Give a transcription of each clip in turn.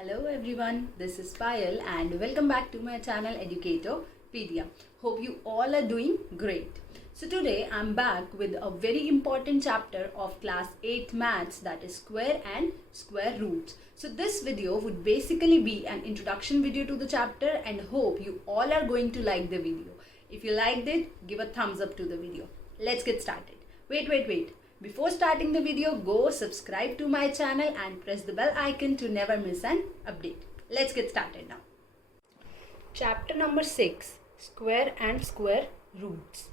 Hello everyone, this is Payal and welcome back to my channel Educatopedia. Hope you all are doing great. So today I'm back with a very important chapter of class 8 maths, that is square and square roots. So this video would basically be an introduction video to the chapter and hope you all are going to like the video. If you liked it, give a thumbs up to the video. Let's get started. Wait. Before starting the video, go subscribe to my channel and press the bell icon to never miss an update. Let's get started now. Chapter number 6, Square and Square Roots.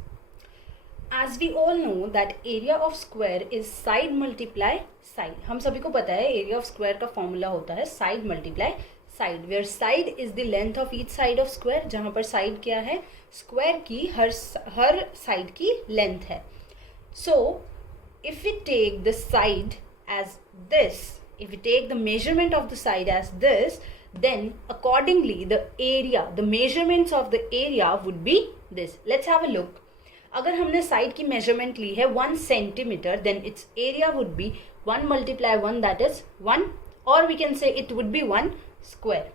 As we all know that area of square is side multiply side. हम सभी को पता है area of square का formula होता है side multiply side, where side is the length of each side of square, जहाँ पर side क्या है, square की हर side की length है. So if we take the side as this, if we take the measurement of the side as this, then accordingly the area, the measurements of the area would be this. Let's have a look. अगर हमने side की measurement ली है 1 centimeter, then its area would be 1 multiply 1, that is 1, or we can say it would be 1 square.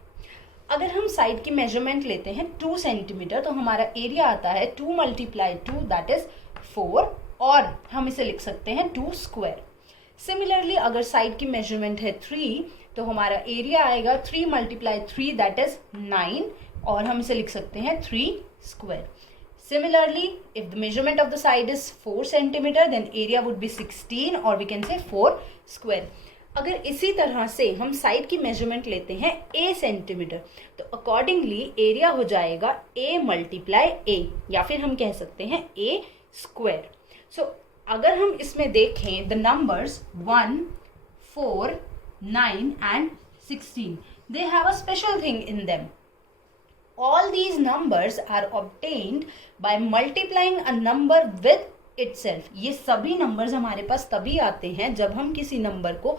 अगर हम side की measurement लेते हैं 2 centimeter, तो हमारा area आता है 2 multiply 2, that is 4, और हम इसे लिख सकते हैं 2 स्क्वायर. सिमिलरली अगर साइड की मेजरमेंट है 3, तो हमारा एरिया आएगा 3 multiply 3, दैट इज 9, और हम इसे लिख सकते हैं 3 square. Similarly if the measurement of the side is 4 centimetre, then area would be 16, और वी कैन से 4 स्क्वायर. अगर इसी तरह से हम साइड की मेजरमेंट लेते हैं a सेंटीमीटर, तो अकॉर्डिंगली एरिया हो जाएगा a मल्टीप्लाई a, या फिर हम कह सकते हैं a स्क्वायर. So, अगर हम इसमें देखें the numbers 1, 4, 9 and 16, they have a special thing in them. All these numbers are obtained by multiplying a number with itself. ये सभी numbers हमारे पास तभी आते हैं जब हम किसी number को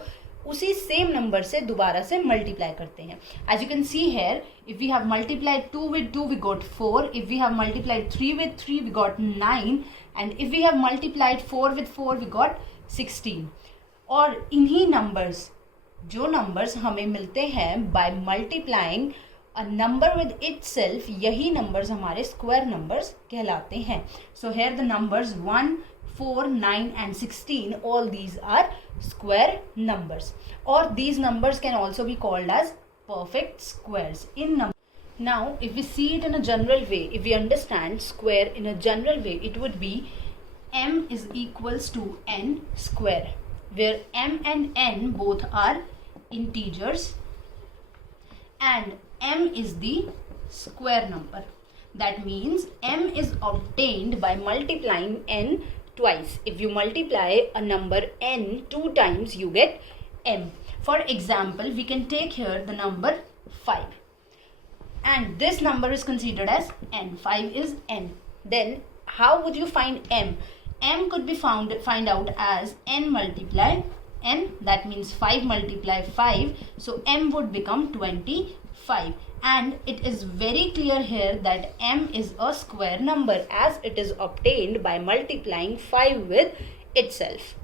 उसी सेम नंबर से दोबारा से मल्टीप्लाई करते हैं. As you can see here, if we have multiplied 2 with 2, we got 4. If we have multiplied 3 with 3, we got 9. And if we have multiplied 4 with 4, we got 16. और इन्हीं numbers, जो numbers हमें मिलते हैं by multiplying a number with itself, यही numbers हमारे square numbers कहलाते हैं. So here the numbers 1, 4, 9 and 16, all these are square numbers, or these numbers can also be called as perfect squares in number. Now if we see it in a general way, if we understand square in a general way, it would be m is equals to n square, where m and n both are integers and m is the square number. That means m is obtained by multiplying n twice. If you multiply a number n 2 times, you get m. For example, we can take here the number 5, and this number is considered as n. 5 is n. Then how would you find m? M could be find out as n multiply n, that means 5 multiply 5, so m would become 25. And it is very clear here that m is a square number, as it is obtained by multiplying 5 with itself.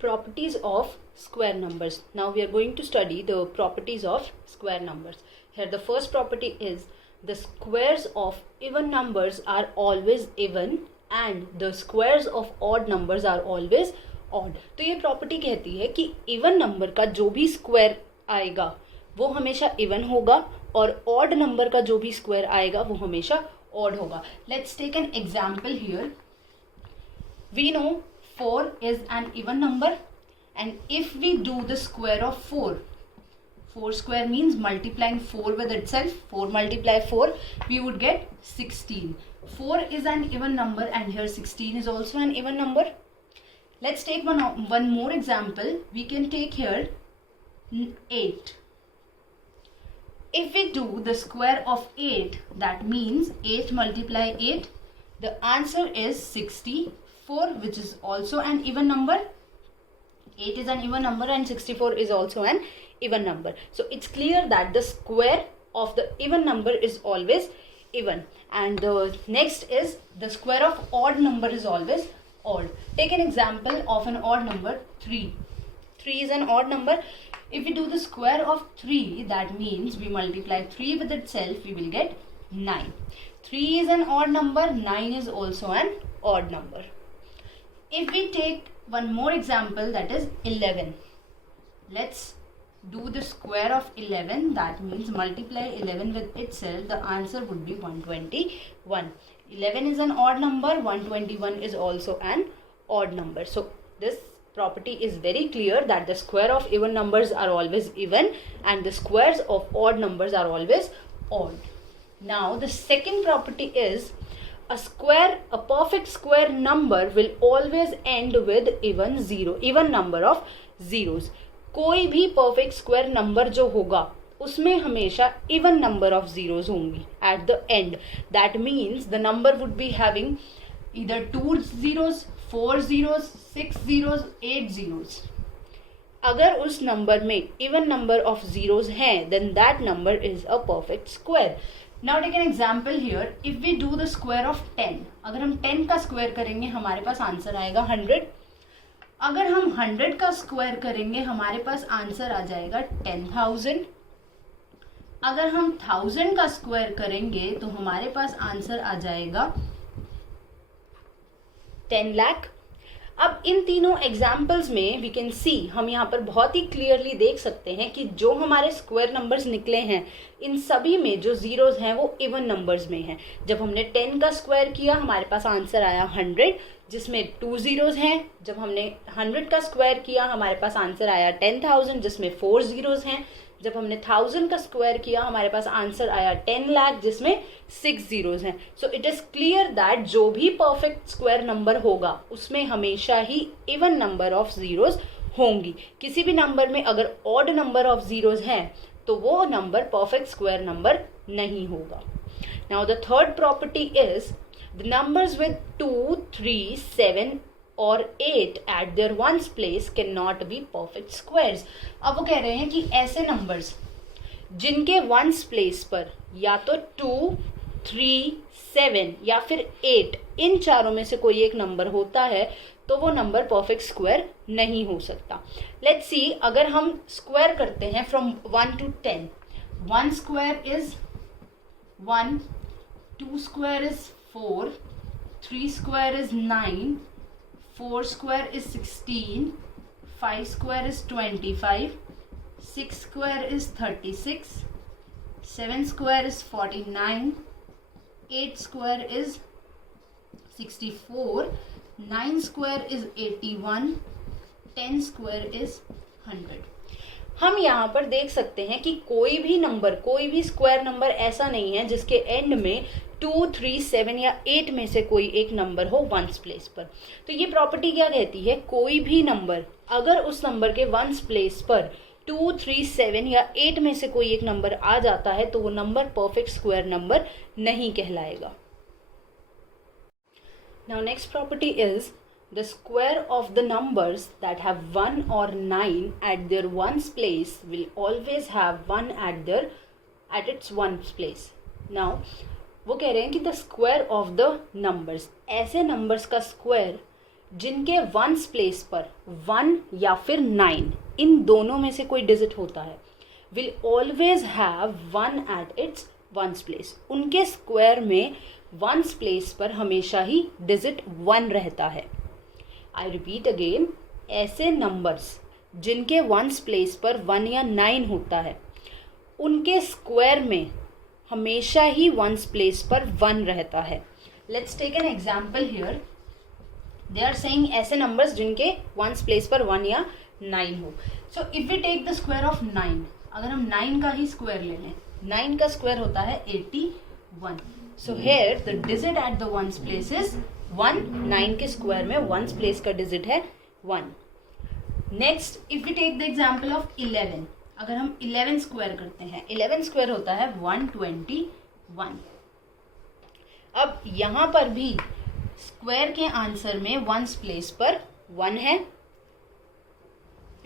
Properties of square numbers. Now we are going to study the properties of square numbers. Here the first property is the squares of even numbers are always even and the squares of odd numbers are always odd. तो ये property कहती है कि even number का जो भी square आएगा वो हमेशा इवन होगा, और ऑड नंबर का जो भी स्क्वायर आएगा वो हमेशा ऑड होगा. Let's take an example here. We know 4 is an even number, and if we do the square of 4 square means multiplying 4 with itself, 4 multiply 4, we would get 16. 4 is an even number and here 16 is also an even number. Let's take one more example. We can take here 8. If we do the square of 8, that means 8 multiply 8, the answer is 64, which is also an even number. 8 is an even number and 64 is also an even number. So it's clear that the square of the even number is always even. And the next is the square of odd number is always odd. Take an example of an odd number 3. 3 is an odd number. If we do the square of 3, that means we multiply 3 with itself, we will get 9. 3 is an odd number, 9 is also an odd number. If we take one more example, that is 11. Let's do the square of 11, that means multiply 11 with itself, the answer would be 121. 11 is an odd number, 121 is also an odd number. So this property is very clear that the square of even numbers are always even and the squares of odd numbers are always odd. Now the second property is a perfect square number will always end with even number of zeros. कोई भी perfect square number जो होगा उसमें हमेशा even number of zeros होंगी at the end. That means the number would be having either 2 zeros, 4 zeros, 6 zeros, 8 zeros. अगर उस number में even number of zeros हैं, then that number is a perfect square. Now take an example here. If we do the square of 10, अगर हम 10 का square करेंगे हमारे पास answer आएगा 100. अगर हम 100 का स्क्वायर करेंगे हमारे पास आंसर आ जाएगा 10,000. अगर हम 1000 का स्क्वायर करेंगे तो हमारे पास आंसर आ जाएगा 10 लाख. अब इन तीनों एग्जाम्पल्स में वी कैन सी, हम यहाँ पर बहुत ही क्लियरली देख सकते हैं कि जो हमारे स्क्वायर नंबर्स निकले हैं इन सभी में जो जीरोस हैं वो इवन नंबर्स में हैं. जब हमने 10 का स्क्वायर किया हमारे पास आंसर आया 100 जिसमें 2 जीरोस हैं. जब हमने 100 का स्क्वायर किया हमारे पास आंसर आया 10,000 जिसमें 4 जीरोस हैं. जब हमने 1000 का स्क्वायर किया हमारे पास आंसर आया 10 लाख जिसमें 6 जीरोस हैं. So it is clear that जो भी परफेक्ट स्क्वायर नंबर होगा उसमें हमेशा ही इवन नंबर ऑफ जीरोस होंगी. किसी भी नंबर में अगर ऑड नंबर ऑफ जीरोस हैं तो वो नंबर परफेक्ट स्क्वायर नंबर नहीं होगा. Now the third property is the numbers with 2, 3, 7 और 8 at their ones place cannot be perfect squares. अब वो कह रहे हैं कि ऐसे नंबर्स जिनके वंस प्लेस पर या तो 2, 3, 7 या फिर 8 इन चारों में से कोई एक नंबर होता है तो वो नंबर परफेक्ट स्क्वायर नहीं हो सकता. लेट्स सी, अगर हम स्क्वायर करते हैं from 1 to 10, 1 square is 1, 2 square is 4, 3 square is 9, 4 square is 16, 5 square is 25, 6 square is 36, 7 square is 49, 8 square is 64, 9 square is 81, 10 square is 100. हम यहाँ पर देख सकते हैं कि कोई भी स्क्वायर नंबर ऐसा नहीं है जिसके एंड में 2, 3, 7 या 8 में से कोई एक नंबर हो वंस प्लेस पर. तो ये प्रॉपर्टी क्या कहती है, कोई भी नंबर अगर उस नंबर के वंस प्लेस पर 2, 3, 7 या 8 में से कोई एक नंबर आ जाता है तो वो नंबर परफेक्ट स्क्वायर नंबर नहीं कहलाएगा. Now next property is the square of the numbers that have 1 or 9 at their ones place will always have 1 at its ones place. Now वो कह रहे हैं कि the square of the numbers, ऐसे numbers का square जिनके ones place पर 1 या फिर 9 इन दोनों में से कोई digit होता है will always have 1 at its ones place. उनके square में ones place पर हमेशा ही digit 1 रहता है. आई रिपीट अगेन, ऐसे नंबर्स जिनके वंस प्लेस पर 1 या 9 होता है उनके स्क्वायर में हमेशा ही वंस प्लेस पर 1 रहता है. Let's take an example here. They are saying ऐसे नंबर्स जिनके वंस प्लेस पर 1 या 9 हो. So if we take the square of 9, अगर हम 9 का ही स्क्वायर ले लें, 9 का स्क्वायर होता है 81. So here the digit at the ones place is 1. 9 के स्क्वायर में वंस प्लेस का डिजिट है 1. Next if we take the example of 11, अगर हम 11 स्क्वायर करते हैं, 11 स्क्वायर होता है 121. अब यहाँ पर भी स्क्वायर के आंसर में वंस प्लेस पर 1 है.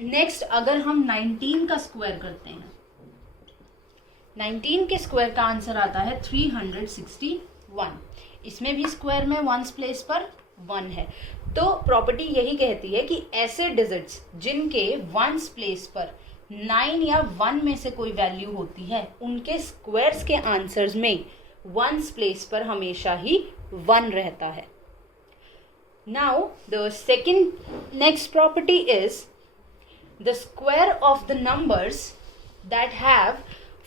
नेक्स्ट अगर हम 19 का स्क्वायर करते हैं, 19 के स्क्वायर का आंसर आता है 361. इसमें भी स्क्वायर में वंस प्लेस पर 1 है. तो प्रॉपर्टी यही कहती है कि ऐसे डिजिट्स जिनके वंस प्लेस पर 9 या 1 में से कोई वैल्यू होती है, उनके स्क्वायर्स के आंसर्स में वंस प्लेस पर हमेशा ही 1 रहता है. Now the second next property is the square of the numbers that have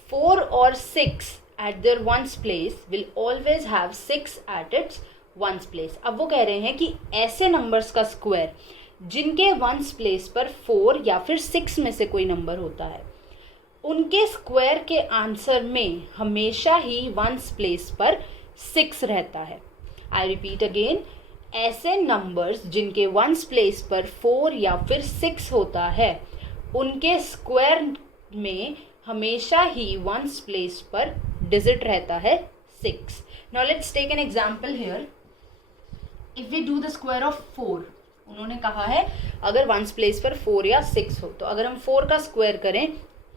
4 or 6 at their ones place will always have 6 at its ones place. अब वो कह रहे हैं कि ऐसे नंबर्स का स्क्वायर जिनके वंस प्लेस पर 4 या फिर 6 में से कोई नंबर होता है, उनके स्क्वायर के आंसर में हमेशा ही वंस प्लेस पर 6 रहता है. आई रिपीट अगेन, ऐसे नंबर्स जिनके वंस प्लेस पर 4 या फिर 6 होता है, उनके स्क्वायर में हमेशा ही वंस प्लेस पर डिजिट रहता है 6. Now let's take an example here. If we do the square of 4, उन्होंने कहा है अगर वंस प्लेस पर 4 या 6 हो, तो अगर हम 4 का स्क्वायर करें,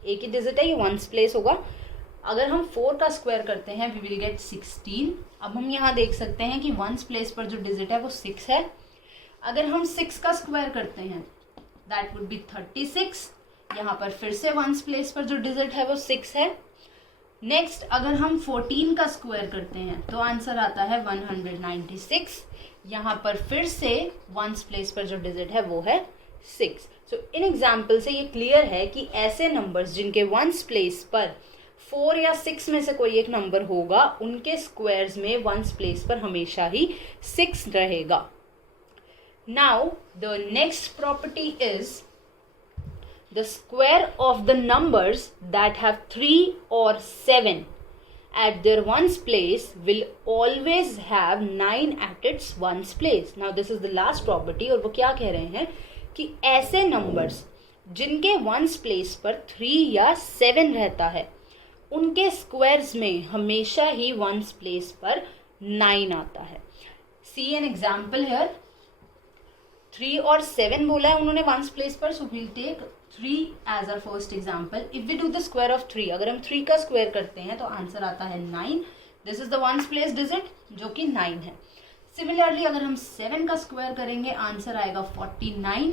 एक ही डिजिट है, ये वंस प्लेस होगा. अगर हम 4 का स्क्वायर करते हैं वी विल गेट 16. अब हम यहाँ देख सकते हैं कि वंस प्लेस पर जो डिजिट है वो 6 है. अगर हम 6 का स्क्वायर करते हैं दैट वुड बी 36. यहाँ पर फिर से वंस प्लेस पर जो डिजिट है वो 6 है. नेक्स्ट अगर हम 14 का स्क्वायर करते हैं तो आंसर आता है 196. यहाँ पर फिर से वंस प्लेस पर जो डिजिट है वो है 6. सो इन एग्जाम्पल से ये क्लियर है कि ऐसे नंबर्स जिनके वंस प्लेस पर 4 या 6 में से कोई एक नंबर होगा, उनके स्क्वायर्स में वंस प्लेस पर हमेशा ही 6 रहेगा. Now the next property is the square of the numbers that have 3 or 7 at their ones place will always have 9 at its ones place. Now this is the last property. और वो क्या कह रहे हैं कि ऐसे numbers जिनके ones place पर 3 या 7 रहता है, उनके squares में हमेशा ही ones place पर 9 आता है. See an example here. 3 और 7 बोला है उन्होंने वंस प्लेस पर, सो we'll take 3 as our first example. If we do the square of 3, अगर हम 3 का स्क्वायर करते हैं तो आंसर आता है 9. This is the ones place digit जो कि 9 है. सिमिलरली अगर हम 7 का स्क्वायर करेंगे आंसर आएगा 49.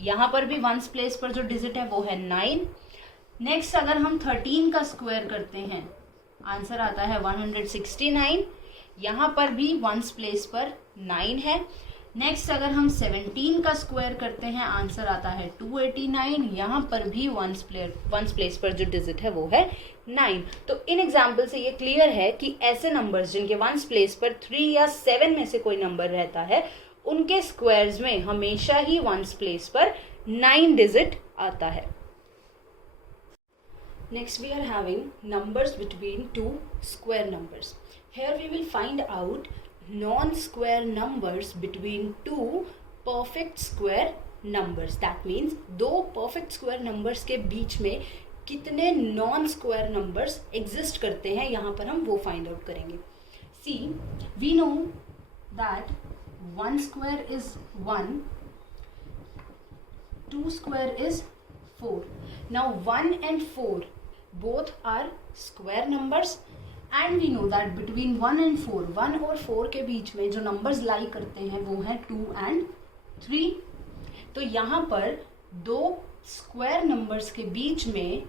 यहाँ पर भी वंस प्लेस पर जो डिजिट है वो है 9. नेक्स्ट अगर हम 13 का स्क्वायर करते हैं आंसर आता है 169. यहाँ पर भी वंस प्लेस पर 9 है. नेक्स्ट अगर हम 17 का स्क्वायर करते हैं आंसर आता है 289. यहाँ पर भी वंस प्लेस पर जो डिजिट है वो है 9. तो इन एग्जाम्पल से ये क्लियर है कि ऐसे नंबर्स जिनके वंस प्लेस पर 3 या 7 में से कोई नंबर रहता है, उनके स्क्वायर्स में हमेशा ही वंस प्लेस पर 9 डिजिट आता है. Next we are having numbers between two square numbers. Here we will find out non-square numbers between two perfect square numbers. That means दो perfect square numbers के बीच में कितने non-square numbers exist करते हैं, यहाँ पर हम वो find out करेंगे. See, we know that 1 square is 1, 2 square is 4. Now 1 and 4 both are square numbers. And we know that between 1 and 4, 1 और 4 के बीच में जो नंबर्स लाई करते हैं वो हैं 2 and 3. तो यहाँ पर दो स्क्वायर नंबर्स के बीच में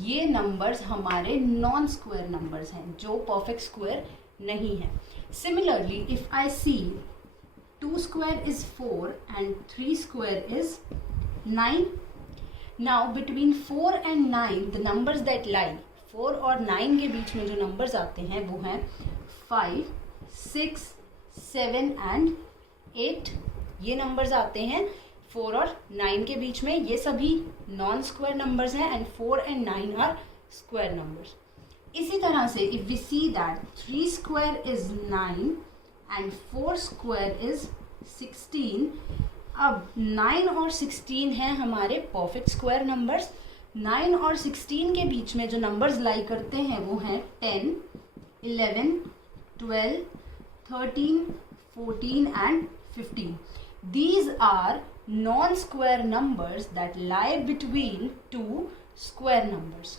ये नंबर्स हमारे नॉन स्क्वायर नंबर्स हैं जो परफेक्ट स्क्वायर नहीं है. Similarly if I see 2 square is 4 and 3 square is 9. Now between 4 and 9 the numbers that lie, 4 और 9 के बीच में जो नंबर्स आते हैं वो हैं 5, 6, 7 and 8. ये नंबर्स आते हैं 4 और 9 के बीच में. ये सभी नॉन स्क्वायर नंबर्स हैं and 4 and 9 are square numbers. इसी तरह से if we see that 3 square is 9 and 4 square is 16. अब 9 और 16 हैं हमारे परफेक्ट स्क्वायर नंबर्स. 9 और 16 के बीच में जो नंबर्स लाई करते हैं वो हैं 10, 11, 12, 13, 14 and 15. These are non-square numbers that lie between two square numbers.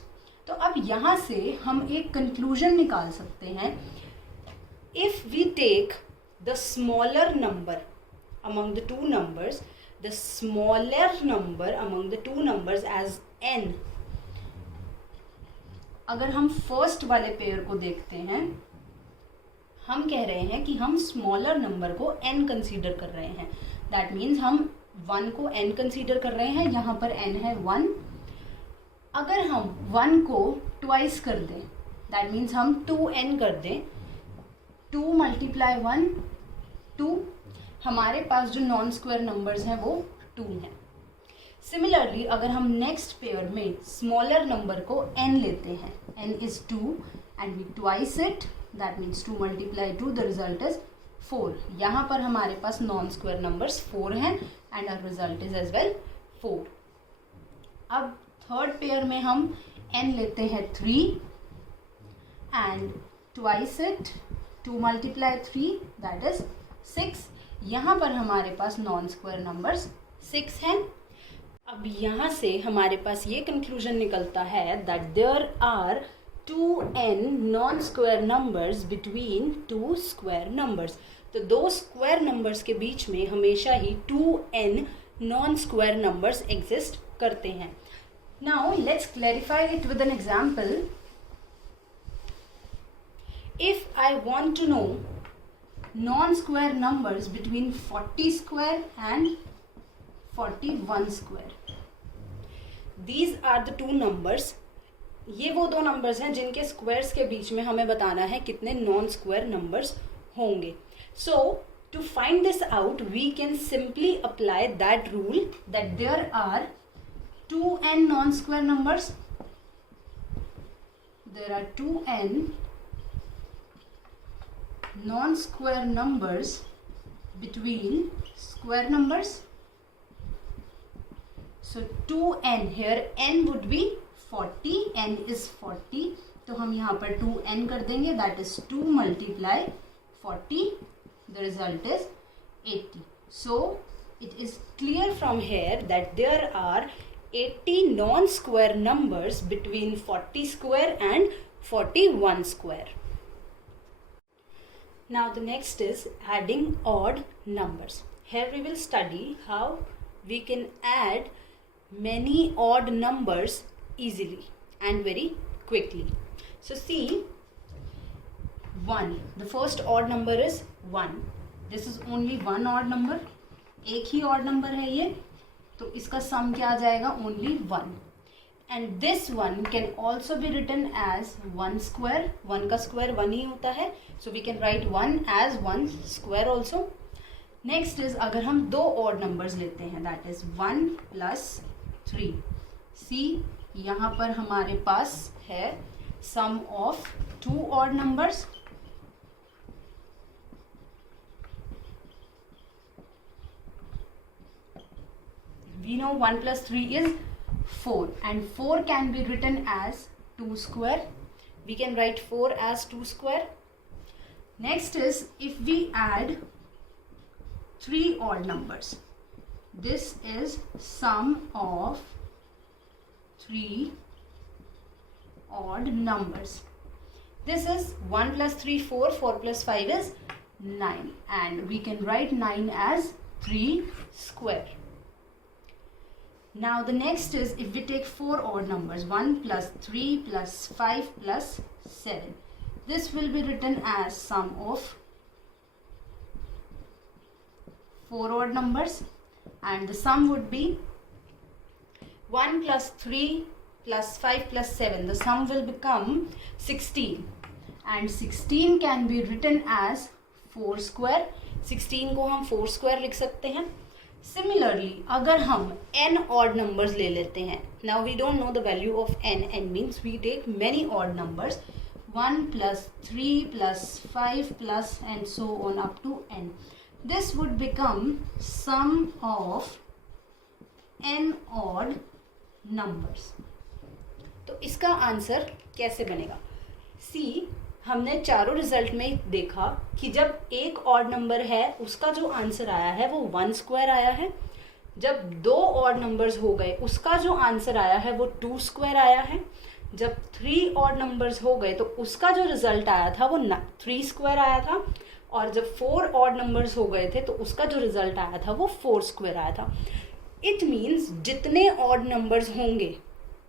तो अब यहाँ से हम एक कंक्लूजन निकाल सकते हैं. If we take the smaller number among the two numbers, the smaller number among the two numbers as n, अगर हम फर्स्ट वाले पेयर को देखते हैं, हम कह रहे हैं कि हम स्मॉलर नंबर को n कंसीडर कर रहे हैं। दैट मीन्स हम 1 को n कंसीडर कर रहे हैं, यहाँ पर n है 1। अगर हम 1 को ट्वाइस कर दें, दैट मीन्स हम 2n कर दें, 2 × 1 2, हमारे पास जो नॉन स्क्वायर नंबर्स हैं वो 2 हैं। सिमिलरली अगर हम नेक्स्ट पेयर में स्मॉलर नंबर को n लेते हैं, n is 2 and we twice it, that means 2 × 2, the result is 4। यहाँ पर हमारे पास नॉन स्क्वायर नंबर्स 4 हैं and our result is as well 4। अब थर्ड पेयर में हम n लेते हैं 3 and twice it, 2 × 3, that is 6। यहाँ पर हमारे पास नॉन स्क्वायर नंबर्स 6 हैं। अब यहाँ से हमारे पास ये कंक्लूजन निकलता है that there are 2n non square numbers between 2 square numbers. तो 2 स्क्वायर नंबर्स के बीच में हमेशा ही 2n non square numbers exist करते हैं। Now let's clarify it with an example. If I want to know non-square numbers between 40 square and 41 square, these are the two numbers। ये वो दो नंबर्स हैं जिनके स्क्वायर्स के बीच में हमें बताना है कितने नॉन स्क्वायर नंबर्स होंगे। So to find this out we can simply apply that rule that there are 2n non square numbers, there are 2n non-square numbers between square numbers। So 2n, here n would be 40, n is 40, तो हम यहाँ पर 2n कर देंगे, that is 2 × 40, the result is 80। So it is clear from here that there are 80 non-square numbers between 40 square and 41 square। Now the next is adding odd numbers. Here we will study how we can add many odd numbers easily and very quickly. So see, 1, the first odd number is 1। This is only one odd number, एक ही odd number है ये, तो इसका sum क्या आ जाएगा, only 1। And this one can also be written as 1 square, 1 का square 1 ही होता है, so we can write 1 as 1 square also। Next is अगर हम दो odd numbers लेते हैं, that is 1 + 3। See, यहाँ पर हमारे पास है sum of 2 odd numbers। We know 1 + 3 is 4 and 4 can be written as 2 square. We can write 4 as 2 square. Next is if we add 3 odd numbers. This is sum of 3 odd numbers. This is 1 + 3 4, 4 + 5 is 9 and we can write 9 as 3 square। Now the next is if we take 4 odd numbers, 1 + 3 + 5 + 7. This will be written as sum of 4 odd numbers and the sum would be 1 + 3 + 5 + 7. The sum will become 16 and 16 can be written as 4 square। 16 को हम 4 square लिख सकते हैं। Similarly, अगर हम n odd numbers ले लेते हैं, now we don't know the value of n, n means we take many odd numbers, 1 + 3 + 5 + and so on up to n. This would become sum of n odd numbers। तो इसका answer कैसे बनेगा? See, हमने चारों result में देखा कि जब एक ऑड नंबर है उसका जो आंसर आया है वो 1 स्क्वायर आया है, जब 2 ऑड नंबर्स हो गए उसका जो आंसर आया है वो 2 स्क्वायर आया है, जब 3 ऑड नंबर्स हो गए तो उसका जो रिजल्ट आया था वो 3 स्क्वायर आया था, और जब 4 ऑड नंबर्स हो गए थे तो उसका जो रिजल्ट आया था वो 4 स्क्वायर आया था। इट मीन्स जितने ऑड नंबर्स होंगे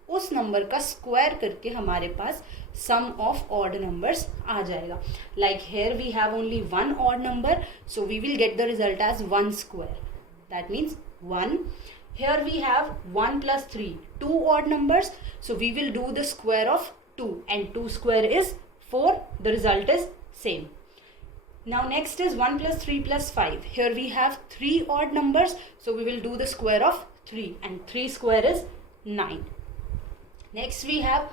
उस नंबर का स्क्वायर करके हमारे पास सम ऑफ ऑड नंबर्स आ जाएगा. Like here we have only one odd number, so we will get the result as 1 square. That means 1. Here we have 1 plus 3, 2 odd numbers, so we will do the square of 2, and 2 square is 4. The result is same. Now next is 1 plus 3 plus 5. Here we have 3 odd numbers, so we will do the square of 3, and 3 square is 9. Next we have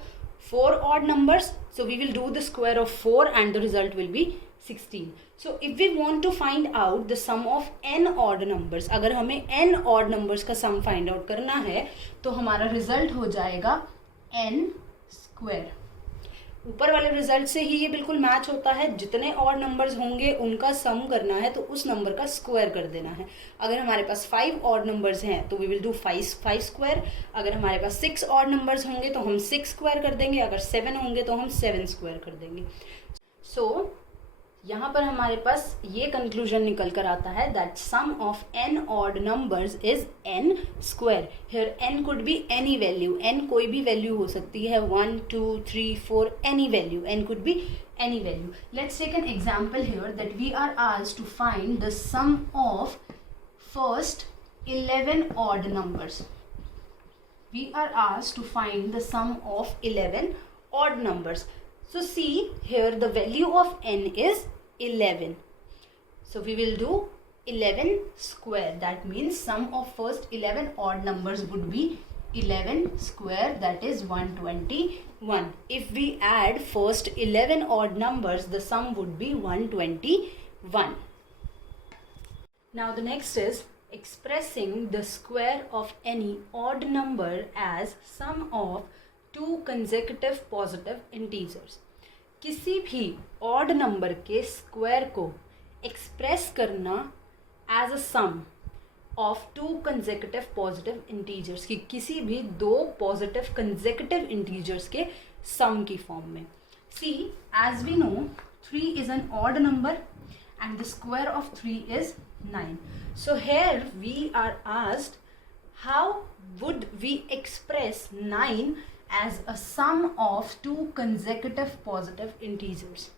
4 odd numbers, so we will do the square of 4, and the result will be 16. So if we want to find out the sum of n odd numbers, अगर हमें n odd numbers का sum find out करना है तो हमारा result हो जाएगा n square. ऊपर वाले रिजल्ट से ही ये बिल्कुल मैच होता है. जितने ऑड नंबर्स होंगे उनका सम करना है तो उस नंबर का स्क्वायर कर देना है. अगर हमारे पास 5 ऑड नंबर्स हैं तो वी विल डू 5 स्क्वायर. अगर हमारे पास 6 ऑड नंबर्स होंगे तो हम 6 स्क्वायर कर देंगे. अगर 7 होंगे तो हम 7 स्क्वायर कर देंगे. सो यहाँ पर हमारे पास ये कंक्लूजन निकल कर आता है that sum of n odd numbers is n square. Here n could be any value. n कोई भी वैल्यू हो सकती है, 1 2 3 4, any value. n could be any value. Let's take an example here that we are asked to find the sum of first 11 odd numbers. We are asked to find the sum of 11 odd numbers. So see here the value of n is 11. So we will do 11 square. That means sum of first 11 odd numbers would be 11 square, that is 121. If we add first 11 odd numbers, the sum would be 121. Now the next is expressing the square of any odd number as sum of two consecutive positive integers. किसी भी odd number के square को express करना as a sum of two consecutive positive integers, कि किसी भी दो positive consecutive integers के sum की form में. See, as we know, 3 is an odd number and the square of 3 is 9. So here we are asked how would we express 9 as a sum of two consecutive positive integers.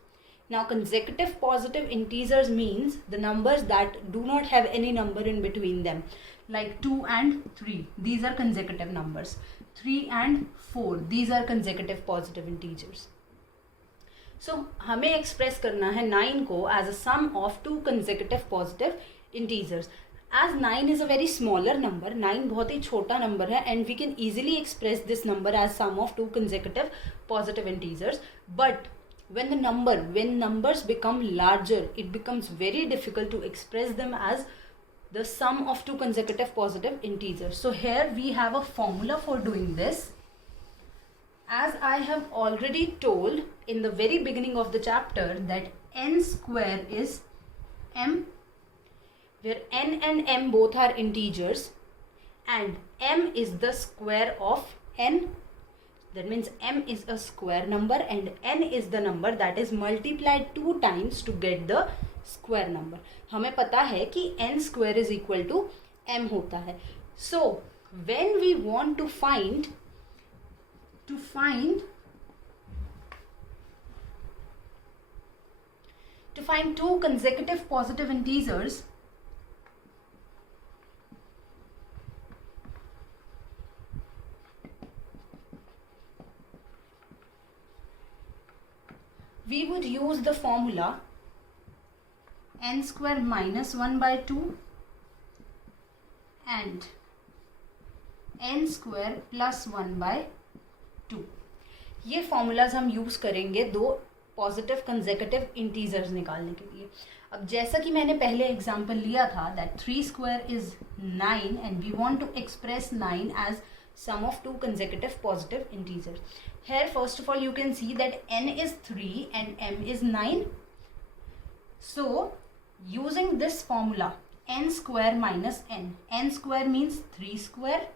Now consecutive positive integers means the numbers that do not have any number in between them, like 2 and 3, these are consecutive numbers. 3 and 4, these are consecutive positive integers. So हमें express करना है 9 को as a sum of two consecutive positive integers. As 9 is a very smaller number, 9 बहुत ही छोटा number है, and we can easily express this number as sum of two consecutive positive integers. But when numbers become larger, it becomes very difficult to express them as the sum of two consecutive positive integers. So here we have a formula for doing this. As I have already told in the very beginning of the chapter that n square is m, where n and m both are integers and m is the square of n. That means m is a square number and n is the number that is multiplied 2 times to get the square number. हमें पता है कि n square is equal to m होता है. So when we want to find two consecutive positive integers, we would use the formula n square minus 1 by 2 and n square plus 1 by 2. ये formulas हम use करेंगे दो positive consecutive integers निकालने के लिए. अब जैसा कि मैंने पहले example लिया था that 3 square is 9 and we want to express 9 as sum of two consecutive positive integers. Here first of all you can see that n is 3 and m is 9. So using this formula n square minus n square means 3 square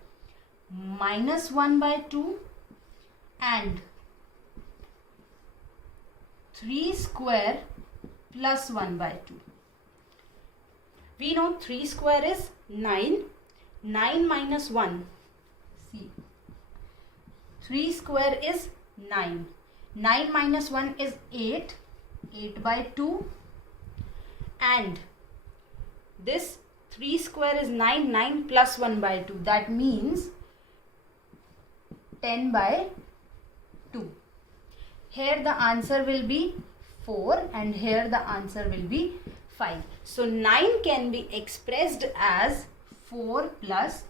minus 1 by 2 and 3 square plus 1 by 2. We know 3 square is 9. 9 minus 1. See, 3 square is 9. 9 minus 1 is 8. 8 by 2. And this 3 square is 9. 9 plus 1 by 2. That means 10 by 2. Here the answer will be 4 and here the answer will be 5. So 9 can be expressed as 4 plus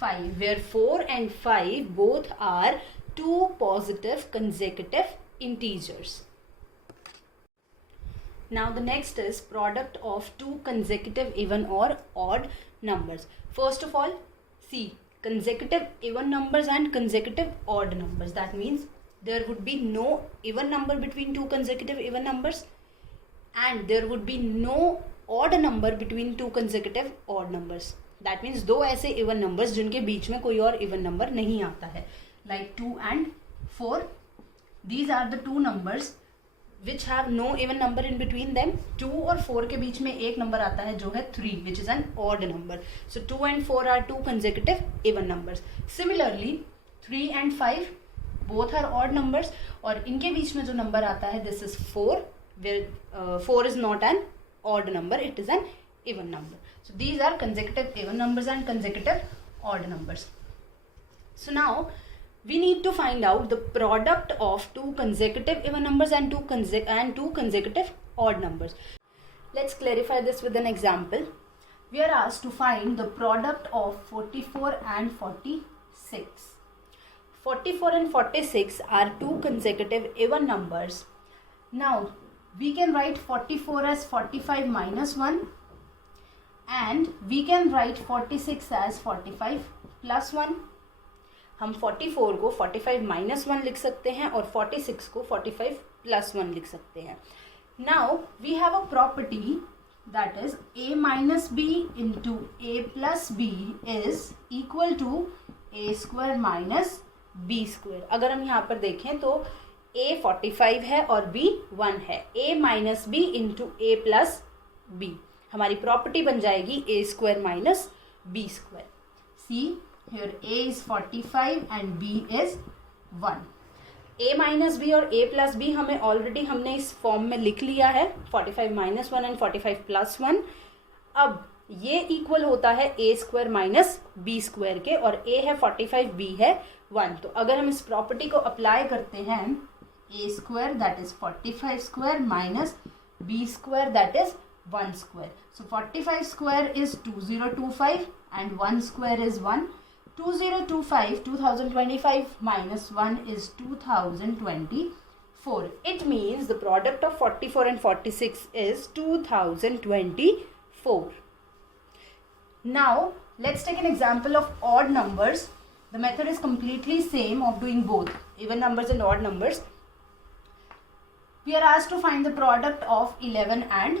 5, where 4 and 5 both are two positive consecutive integers. Now the next is product of two consecutive even or odd numbers. First of all, see consecutive even numbers and consecutive odd numbers. That means there would be no even number between two consecutive even numbers and there would be no odd number between two consecutive odd numbers. That means दो ऐसे even numbers जिनके बीच में कोई और even number नहीं आता है, like 2 and 4. These are the two numbers which have no even number in between them. 2 और 4 के बीच में एक number आता है जो है 3, which is an odd number. So 2 and 4 are two consecutive even numbers. Similarly 3 and 5 both are odd numbers और इनके बीच में जो number आता है this is 4, where 4 is not an odd number, it is an even number. So these are consecutive even numbers and consecutive odd numbers. So now we need to find out the product of two consecutive even numbers and two consecutive odd numbers. Let's clarify this with an example. We are asked to find the product of 44 and 46. 44 and 46 are two consecutive even numbers. Now we can write 44 as 45 minus 1 and we can write 46 as 45 plus 1. हम 44 को 45 minus 1 लिख सकते हैं और 46 को 45 plus 1 लिख सकते हैं. Now we have a property that is a minus b into a plus b is equal to a square minus b square. अगर हम यहाँ पर देखें तो a 45 है और b 1 है. a minus b into a plus b हमारी प्रॉपर्टी बन जाएगी a square minus b square. See here a is 45 and b is 1. a minus b और a plus b हमने इस फॉर्म में लिख लिया है 45 minus 1 and 45 plus 1. अब ये इक्वल होता है a square minus b square के और a है 45 b है 1. तो अगर हम इस प्रॉपर्टी को अप्लाई करते हैं a square that is 45 square minus b square that is 1 square. So 45 square is 2025 and 1 square is 1. 2025 2025 minus 1 is 2024. It means the product of 44 and 46 is 2024. Now let's take an example of odd numbers. The method is completely same of doing both even numbers and odd numbers. We are asked to find the product of 11 and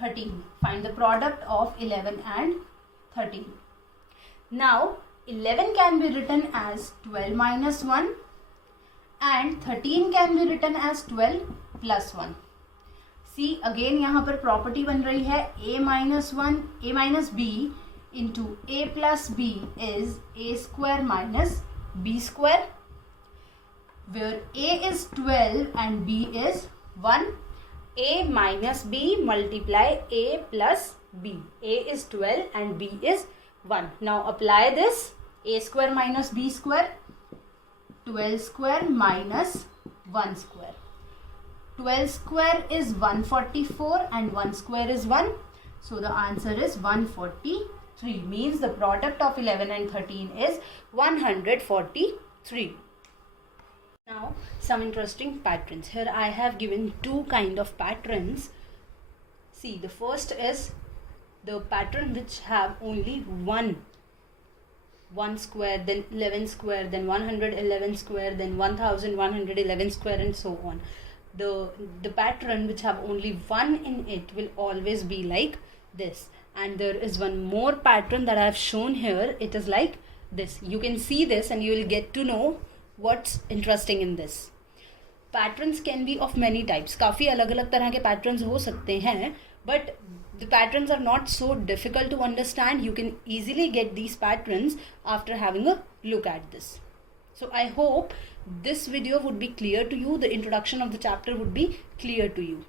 13. Find the product of 11 and 13. Now 11 can be written as 12 minus 1 and 13 can be written as 12 plus 1. See again यहाँ पर property बन रही है a minus b into a plus b is a square minus b square, where a is 12 and b is 1. a minus b multiply a plus b. a is 12 and b is 1. Now apply this a square minus b square, 12 square minus 1 square. 12 square is 144 and 1 square is 1. So the answer is 143. Means the product of 11 and 13 is 143. Now some interesting patterns. Here I have given two kind of patterns. See, the first is the pattern which have only one square, then 11 square, then 111 square, then 1111 square and so on. The pattern which have only one in it will always be like this. And there is one more pattern that I have shown here. It is like this. You can see this and you will get to know what's interesting in this. Patterns can be of many types. काफ़ी अलग अलग तरह के patterns हो सकते हैं, but the patterns are not so difficult to understand. You can easily get these patterns after having a look at this. So I hope this video would be clear to you, the introduction of the chapter would be clear to you.